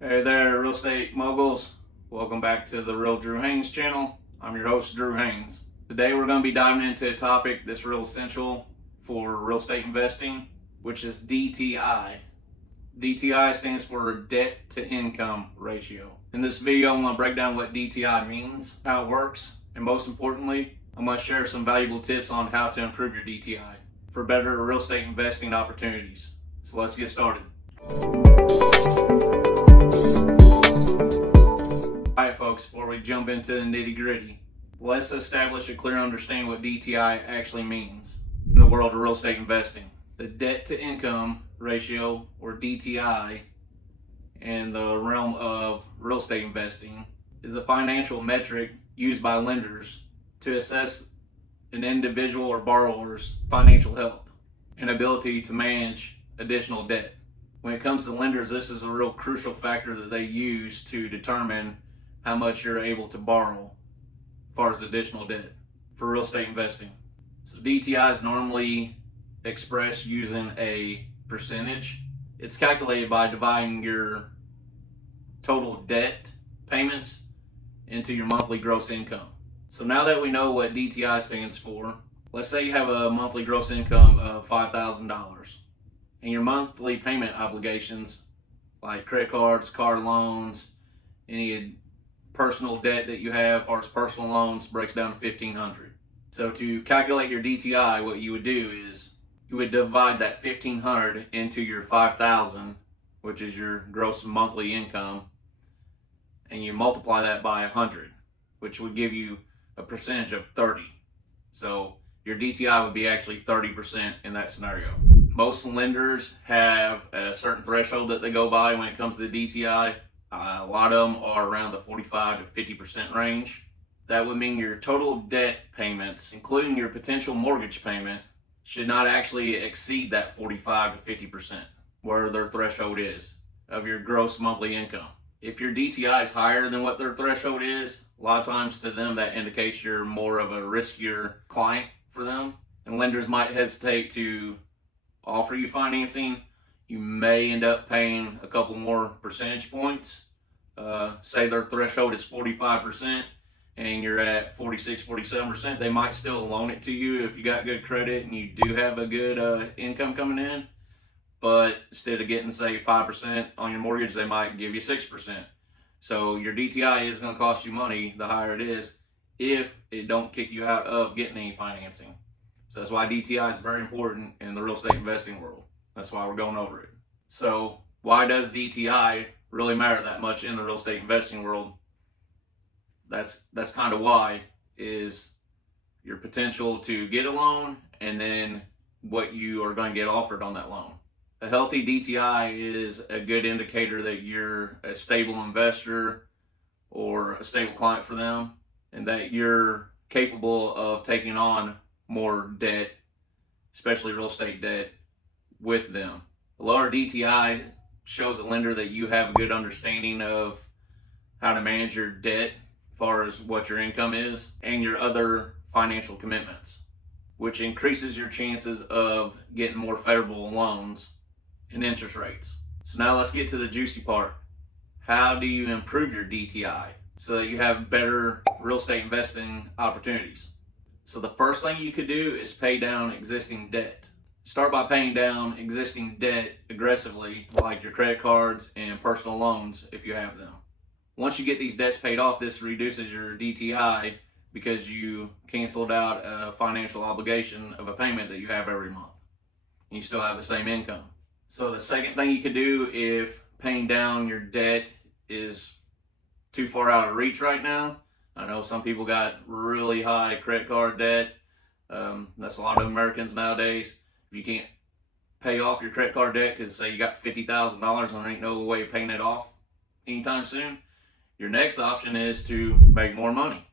Hey there, real estate moguls. Welcome back to the Real Drew Haynes channel. I'm your host, Drew Haynes. Today we're going to be diving into a topic that's real essential for real estate investing, which is DTI. DTI stands for debt to income ratio. In this video, I'm going to break down what DTI means, how it works, and most importantly, I'm going to share some valuable tips on how to improve your DTI for better real estate investing opportunities. So let's get started. Alright folks, before we jump into the nitty gritty, let's establish a clear understanding what DTI actually means in the world of real estate investing. The debt to income ratio, or DTI, in the realm of real estate investing is a financial metric used by lenders to assess an individual or borrower's financial health and ability to manage additional debt. When it comes to lenders, this is a real crucial factor that they use to determine how much you're able to borrow as far as additional debt for real estate investing. So DTI is normally expressed using a percentage. It's calculated by dividing your total debt payments into your monthly gross income. So now that we know what DTI stands for, let's say you have a monthly gross income of $5,000 and your monthly payment obligations like credit cards, car loans, any personal debt that you have as far as personal loans breaks down to $1,500. So to calculate your DTI, what you would do is you would divide that $1,500 into your $5,000, which is your gross monthly income, and you multiply that by 100, which would give you a percentage of 30. So your DTI would be actually 30% in that scenario. Most lenders have a certain threshold that they go by when it comes to the DTI. A lot of them are around the 45 to 50% range. That would mean your total debt payments, including your potential mortgage payment, should not actually exceed that 45 to 50%, where their threshold is, of your gross monthly income. If your DTI is higher than what their threshold is, a lot of times to them that indicates you're more of a riskier client for them, and lenders might hesitate to offer you financing. You may end up paying a couple more percentage points. Say their threshold is 45% and you're at 46, 47%. They might still loan it to you if you got good credit and you do have a good income coming in. But instead of getting, say, 5% on your mortgage, they might give you 6%. So your DTI is going to cost you money the higher it is if it don't kick you out of getting any financing. So that's why DTI is very important in the real estate investing world. That's why we're going over it. So why does DTI really matter that much in the real estate investing world? That's kind of why, is your potential to get a loan and then what you are going to get offered on that loan. A healthy DTI is a good indicator that you're a stable investor or a stable client for them, and that you're capable of taking on more debt, especially real estate debt, with them. A lower DTI shows a lender that you have a good understanding of how to manage your debt as far as what your income is and your other financial commitments, which increases your chances of getting more favorable loans and interest rates. So now let's get to the juicy part. How do you improve your DTI so that you have better real estate investing opportunities? So the first thing you could do is pay down existing debt. Start by paying down existing debt aggressively, like your credit cards and personal loans if you have them. Once you get these debts paid off, this reduces your DTI because you canceled out a financial obligation of a payment that you have every month. And you still have the same income. So the second thing you could do if paying down your debt is too far out of reach right now, I know some people got really high credit card debt. That's a lot of Americans nowadays. If you can't pay off your credit card debt because, say, you got $50,000 and there ain't no way of paying it off anytime soon, your next option is to make more money.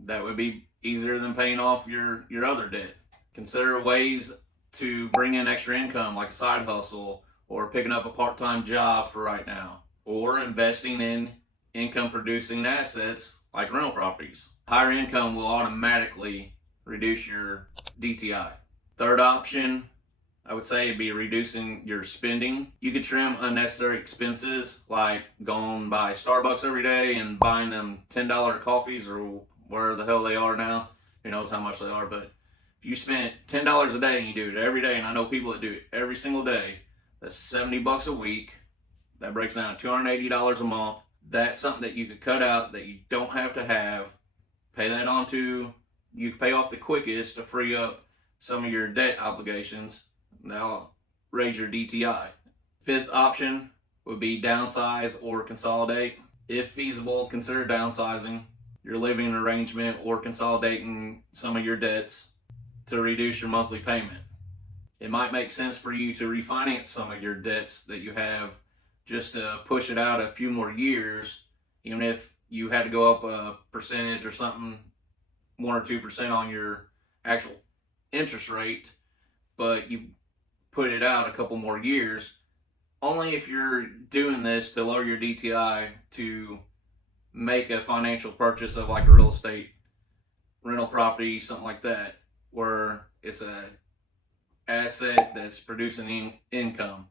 That would be easier than paying off your other debt. Consider ways to bring in extra income, like a side hustle or picking up a part-time job for right now, or investing in income-producing assets like rental properties. Higher income will automatically reduce your DTI. Third option, I would say it'd be reducing your spending. You could trim unnecessary expenses like going by Starbucks every day and buying them $10 coffees or where the hell they are now. Who knows how much they are, but if you spent $10 a day and you do it every day, and I know people that do it every single day, that's $70 a week. That breaks down to $280 a month. That's something that you could cut out that you don't have to have. Pay that on to, you can pay off the quickest to free up some of your debt obligations. That'll raise your DTI. Fifth option would be downsize or consolidate. If feasible, consider downsizing your living arrangement or consolidating some of your debts to reduce your monthly payment. It might make sense for you to refinance some of your debts that you have just to push it out a few more years, even if you had to go up a percentage or something, 1 or 2% on your actual interest rate, but you put it out a couple more years. Only if you're doing this to lower your DTI to make a financial purchase of like a real estate, rental property, something like that, where it's a asset that's producing income.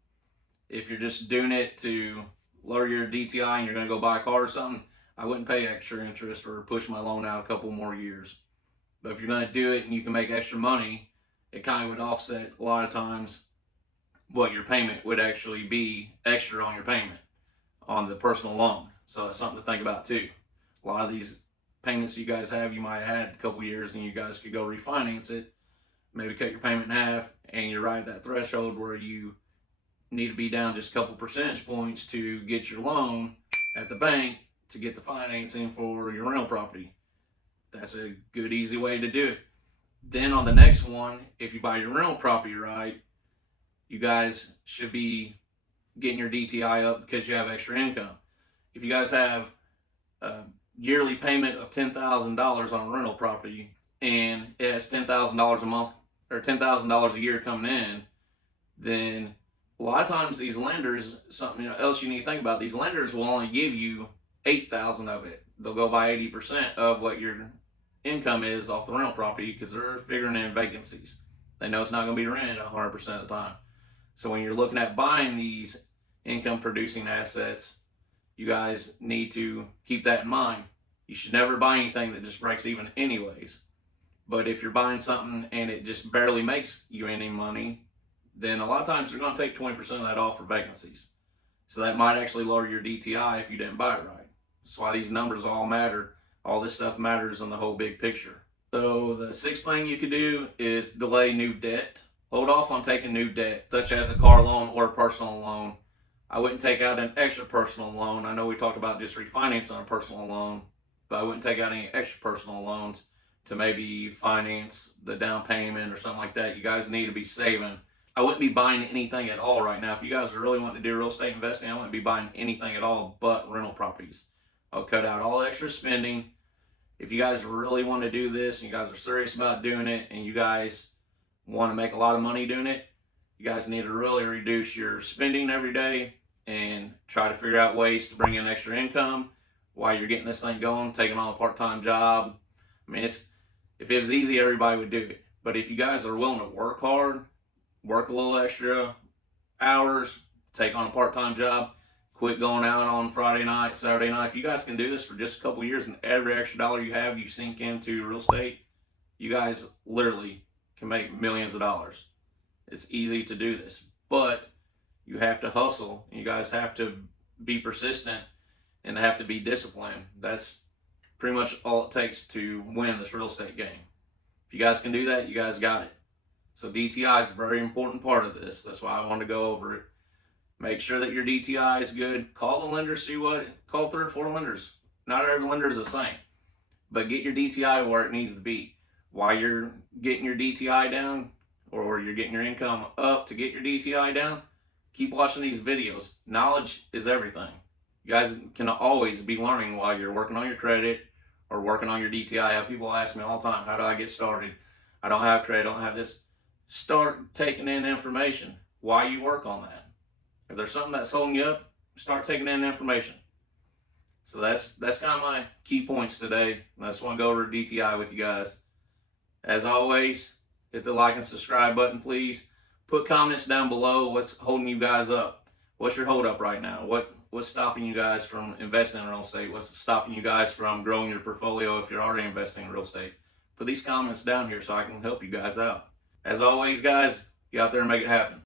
If you're just doing it to lower your DTI and you're going to go buy a car or something, I wouldn't pay extra interest or push my loan out a couple more years. But if you're going to do it and you can make extra money, it kind of would offset a lot of times what your payment would actually be extra on your payment on the personal loan. So that's something to think about too. A lot of these payments you guys have, you might have had a couple years and you guys could go refinance it, maybe cut your payment in half, and you're right at that threshold where you need to be down just a couple percentage points to get your loan at the bank to get the financing for your rental property. That's a good, easy way to do it. Then on the next one, if you buy your rental property right, you guys should be getting your DTI up because you have extra income. If you guys have a yearly payment of $10,000 on a rental property and it has $10,000 a month or $10,000 a year coming in, then a lot of times these lenders, something else you need to think about, these lenders will only give you $8,000 of it. They'll go by 80% of what your income is off the rental property because they're figuring in vacancies. They know it's not going to be rented 100% of the time. So when you're looking at buying these income producing assets, you guys need to keep that in mind. You should never buy anything that just breaks even anyways. But if you're buying something and it just barely makes you any money, then a lot of times they're going to take 20% of that off for vacancies. So that might actually lower your DTI if you didn't buy it right. That's why these numbers all matter. All this stuff matters in the whole big picture. So the sixth thing you could do is delay new debt. Hold off on taking new debt, such as a car loan or a personal loan. I wouldn't take out an extra personal loan. I know we talked about just refinancing a personal loan, but I wouldn't take out any extra personal loans to maybe finance the down payment or something like that. You guys need to be saving. I wouldn't be buying anything at all right now. If you guys are really wanting to do real estate investing, I wouldn't be buying anything at all but rental properties. I'll cut out all extra spending. If you guys really want to do this and you guys are serious about doing it and you guys want to make a lot of money doing it, you guys need to really reduce your spending every day and try to figure out ways to bring in extra income while you're getting this thing going, taking on a part-time job. I mean, if it was easy, everybody would do it. But if you guys are willing to work hard, work a little extra hours, take on a part-time job, quit going out on Friday night, Saturday night. If you guys can do this for just a couple years and every extra dollar you have, you sink into real estate, you guys literally can make millions of dollars. It's easy to do this, but you have to hustle. You guys have to be persistent and have to be disciplined. That's pretty much all it takes to win this real estate game. If you guys can do that, you guys got it. So DTI is a very important part of this. That's why I want to go over it. Make sure that your DTI is good. Call the lender, call 3 or 4 lenders. Not every lender is the same, but get your DTI where it needs to be. While you're getting your DTI down or you're getting your income up to get your DTI down, keep watching these videos. Knowledge is everything. You guys can always be learning while you're working on your credit or working on your DTI. I have people ask me all the time, how do I get started? I don't have credit, I don't have this. Start taking in information while you work on that. If there's something that's holding you up, start taking in information. So that's kind of my key points today. I just want to go over DTI with you guys. As always, hit the like and subscribe button, please. Put comments down below. What's holding you guys up? What's your hold up right now? What's stopping you guys from investing in real estate? What's stopping you guys from growing your portfolio if you're already investing in real estate? Put these comments down here so I can help you guys out. As always, guys, get out there and make it happen.